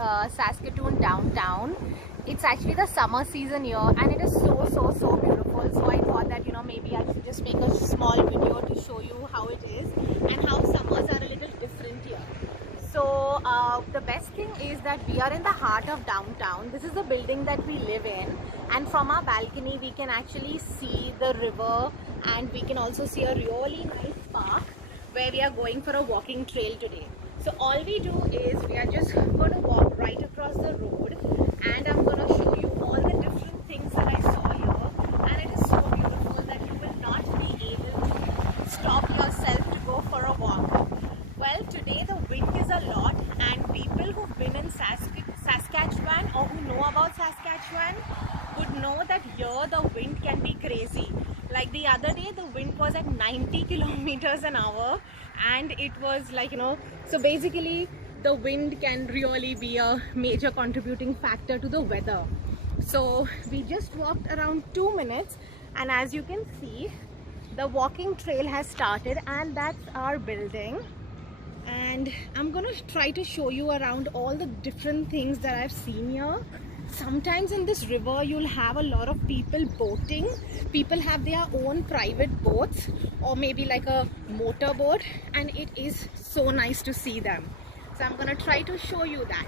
Saskatoon downtown. It's actually the summer season here and it is so beautiful. So I thought that maybe I should just make a small video to show you how it is and how summers are a little different here. So the best thing is that we are in the heart of downtown. This is the building that we live in, and from our balcony we can actually see the river, and we can also see a really nice park where we are going for a walking trail today. So all we do is we are just going to walk right across the road, and I'm going to show you all the different things that I saw here, and it is so beautiful that you will not be able to stop yourself to go for a walk. Well, today the wind is a lot, and people who've been in Saskatchewan or who know about Saskatchewan would know that here the wind can be crazy. Like the other day the wind was at 90 kilometers an hour, and it was like, so basically the wind can really be a major contributing factor to the weather. So we just walked around 2 minutes, and as you can see, the walking trail has started, and that's our building. And I'm gonna try to show you around all the different things that I've seen here. Sometimes in this river you'll have a lot of people boating. People have their own private boats or maybe like a motorboat, and it is so nice to see them. So I'm gonna try to show you that.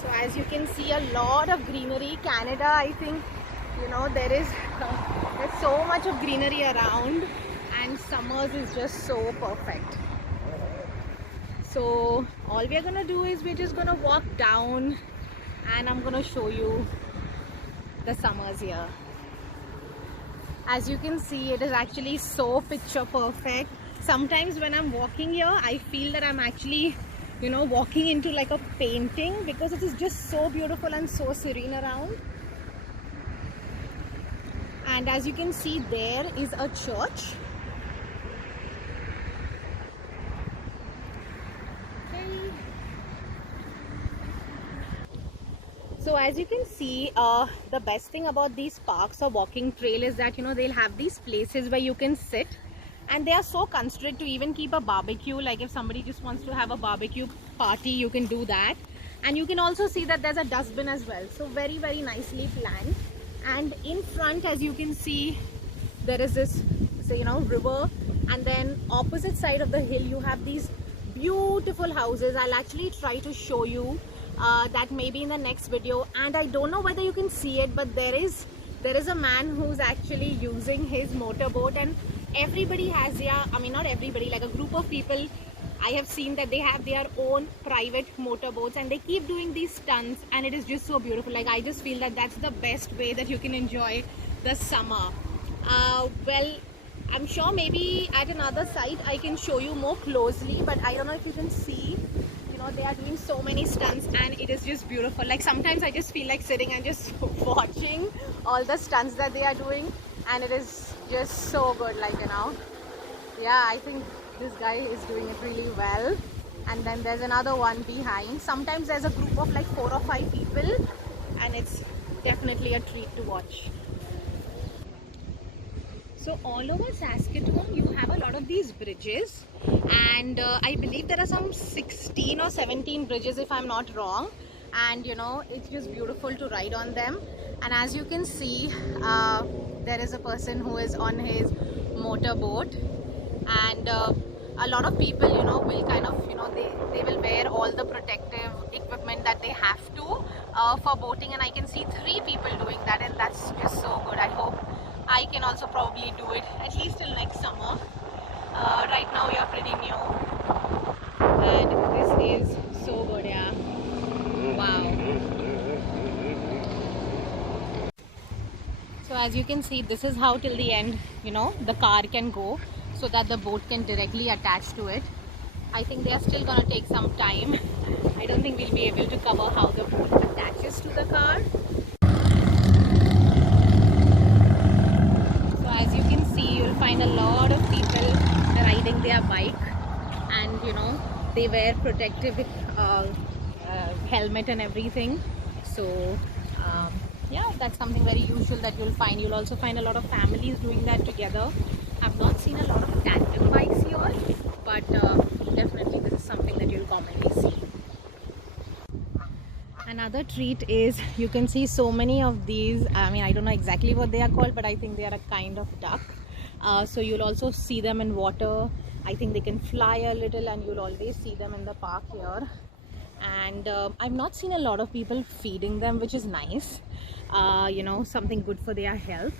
So as you can see, a lot of greenery. Canada, I think, there's so much of greenery around, and summers is just so perfect. So all we are gonna do is we're just gonna walk down, and I'm gonna show you the summers here. As you can see, it is actually so picture perfect. Sometimes when I'm walking here, I feel that I'm actually walking into like a painting, because it is just so beautiful and so serene around. And as you can see, there is a church. So as you can see, the best thing about these parks or walking trail is that they'll have these places where you can sit, and they are so considerate to even keep a barbecue. Like if somebody just wants to have a barbecue party, you can do that. And you can also see that there's a dustbin as well. So very nicely planned. And in front, as you can see, there is this river, and then opposite side of the hill you have these beautiful houses. I'll actually try to show you that maybe in the next video. And I don't know whether you can see it, but there is a man who's actually using his motorboat, and everybody has their, not everybody, like a group of people, I have seen that they have their own private motorboats, and they keep doing these stunts, and it is just so beautiful. Like I just feel that that's the best way that you can enjoy the summer. Well, I'm sure maybe at another site I can show you more closely, but I don't know if you can see, they are doing so many stunts, and it is just beautiful. Like sometimes I just feel like sitting and just watching all the stunts that they are doing, and it is just so good. Like yeah, I think this guy is doing it really well. And then there's another one behind. Sometimes there's a group of like 4 or 5 people, and it's definitely a treat to watch. So all over Saskatoon you have a lot of these bridges, and I believe there are some 16 or 17 bridges if I'm not wrong, and it's just beautiful to ride on them. And as you can see, there is a person who is on his motorboat, and a lot of people will kind of they will wear all the protective equipment that they have to for boating, and I can see 3 people doing that, and that's just so good. I hope I can also probably do it at least till next summer. Right now we are pretty new, and this is so good. Yeah, wow. So as you can see, this is how till the end the car can go, so that the boat can directly attach to it. I think they are still gonna take some time. I don't think we'll be able to cover how the boat attaches to the car. So as you can see, you'll find a lot of people riding their bike, and they wear protective helmet and everything. So yeah, that's something very usual that you'll find. You'll also find a lot of families doing that together. I've not seen a lot of tandem bikes here, but definitely this is something that you'll commonly see. Another treat is you can see so many of these. I mean, I don't know exactly what they are called, but I think they are a kind of duck. So you'll also see them in water. I think they can fly a little, and you'll always see them in the park here. And I've not seen a lot of people feeding them, which is nice. You know, something good for their health.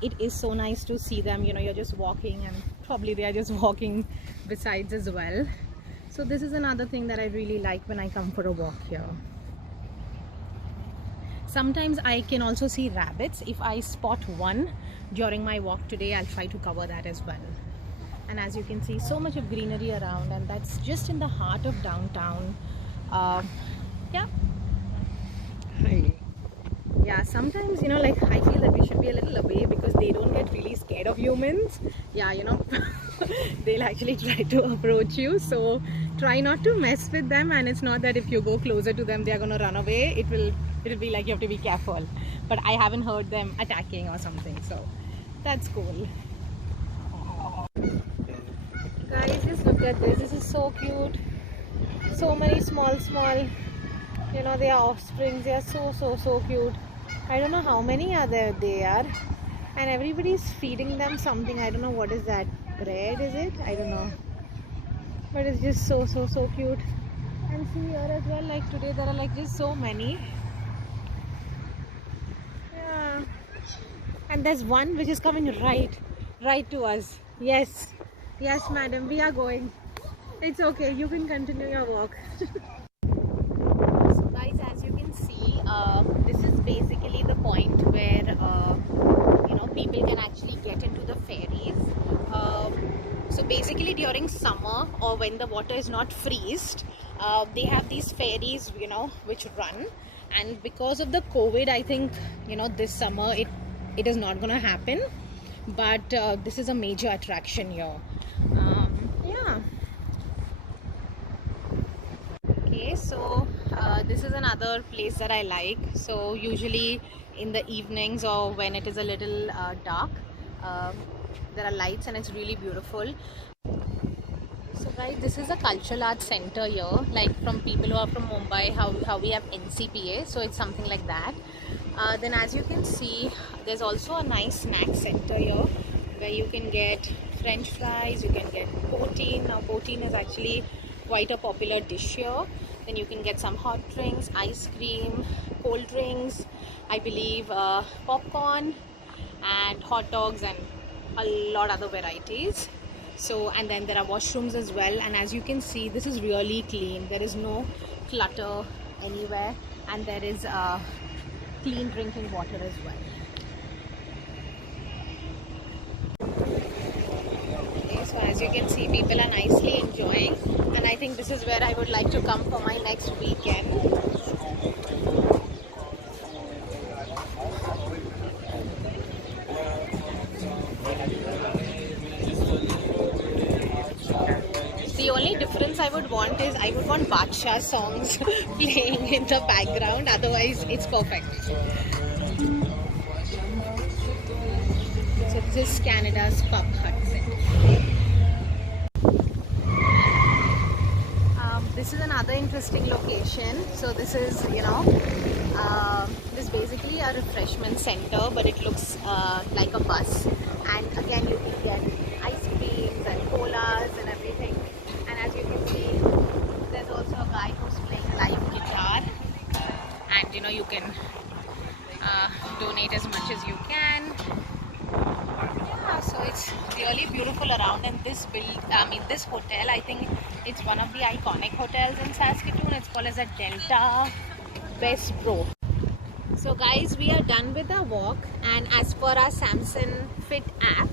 It is so nice to see them. You know, you're just walking, and probably they are just walking besides as well. So this is another thing that I really like when I come for a walk here. Sometimes I can also see rabbits. If I spot one during my walk today, I'll try to cover that as well. And as you can see, so much of greenery around, and that's just in the heart of downtown. Yeah. Hi. Yeah, sometimes, you know, like I feel that we should be a little away because they don't get really scared of humans. Yeah, you know, they'll actually try to approach you. So try not to mess with them. And it's not that if you go closer to them, they're gonna run away. It'll be like you have to be careful. But I haven't heard them attacking or something. So that's cool. Guys, just look at this. This is so cute. So many small, you know, they are offsprings. They are so cute. I don't know how many are there they are, and everybody's feeding them something. I don't know what is that, bread is it? I don't know, but it's just so cute. And see here as well, like today there are like just so many. Yeah, and there's one which is coming right to us. Yes madam, we are going. It's okay, you can continue your walk. So guys, as you can see, this is basically the point where you know, people can actually get into the ferries. So basically during summer, or when the water is not freezed, they have these ferries, you know, which run. And because of the COVID, I think, you know, this summer it is not gonna happen, but this is a major attraction here. Yeah. Okay, so this is another place that I like. So usually in the evenings or when it is a little dark, there are lights and it's really beautiful. So guys, this is a cultural arts center here, like from people who are from Mumbai, how we have NCPA, so it's something like that. Then as you can see, there's also a nice snack center here where you can get French fries, you can get poutine. Now poutine is actually quite a popular dish here. Then you can get some hot drinks, ice cream, cold drinks, I believe popcorn and hot dogs and a lot other varieties. So, and then there are washrooms as well, and as you can see, this is really clean. There is no clutter anywhere, and there is clean drinking water as well. Okay, so as you can see, people are nicely enjoying, and I think this is where I would like to come for my next weekend. The only difference I would want is I would want Badshah songs playing in the background, otherwise it's perfect. So this is Canada's Pub Hut Center. This is another interesting location. So this is, you know, this is basically a refreshment center, but it looks like a bus. And again, you can get ice creams and colas and everything. And as you can see, there's also a guy who's playing live guitar, and you know, you can donate as much as you can. Yeah, so it's really beautiful around. And this hotel, I think it's one of the iconic hotels in Saskatoon. It's called as a Delta Best Pro. So guys, we are done with our walk, and as per our Samson Fit app,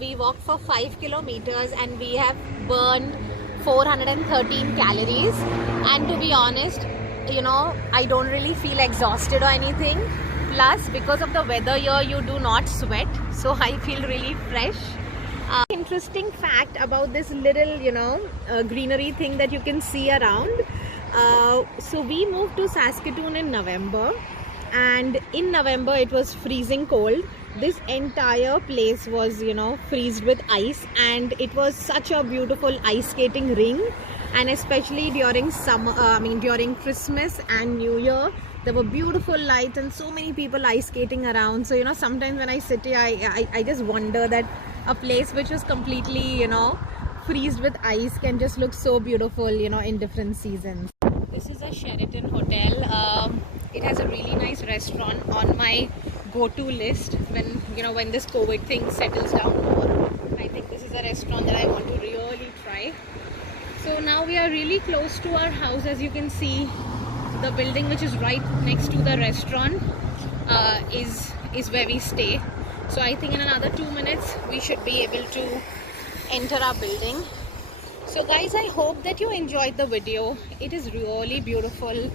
we walked for 5 kilometers and we have burned 413 calories. And to be honest, you know, I don't really feel exhausted or anything. Plus, because of the weather here, you do not sweat, so I feel really fresh. Interesting fact about this little, you know, greenery thing that you can see around. So we moved to Saskatoon in November, and in November it was freezing cold. This entire place was, you know, freezed with ice, and it was such a beautiful ice skating ring. and especially during summer, during Christmas and New Year, there were beautiful lights and so many people ice skating around. So sometimes when I sit here, I just wonder that a place which was completely freezed with ice can just look so beautiful in different seasons. This is a Sheraton hotel. It has a really nice restaurant on my go-to list when this COVID thing settles down more. I think this is a restaurant that I want to really try. So now we are really close to our house. As you can see, the building which is right next to the restaurant is where we stay. So I think in another 2 minutes we should be able to enter our building. So guys, I hope that you enjoyed the video. It is really beautiful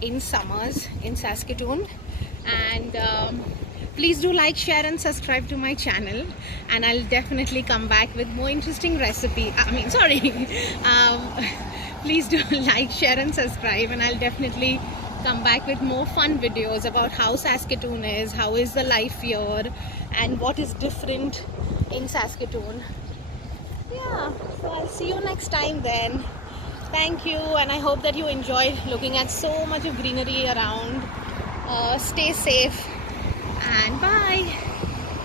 in summers in Saskatoon, and please do like, share and subscribe to my channel, and I'll definitely come back with more interesting recipe. Please do like, share and subscribe, and I'll definitely come back with more fun videos about how Saskatoon is, how is the life here, and what is different in Saskatoon. Yeah, so I'll see you next time then. Thank you, and I hope that you enjoyed looking at so much of greenery around. Stay safe and bye.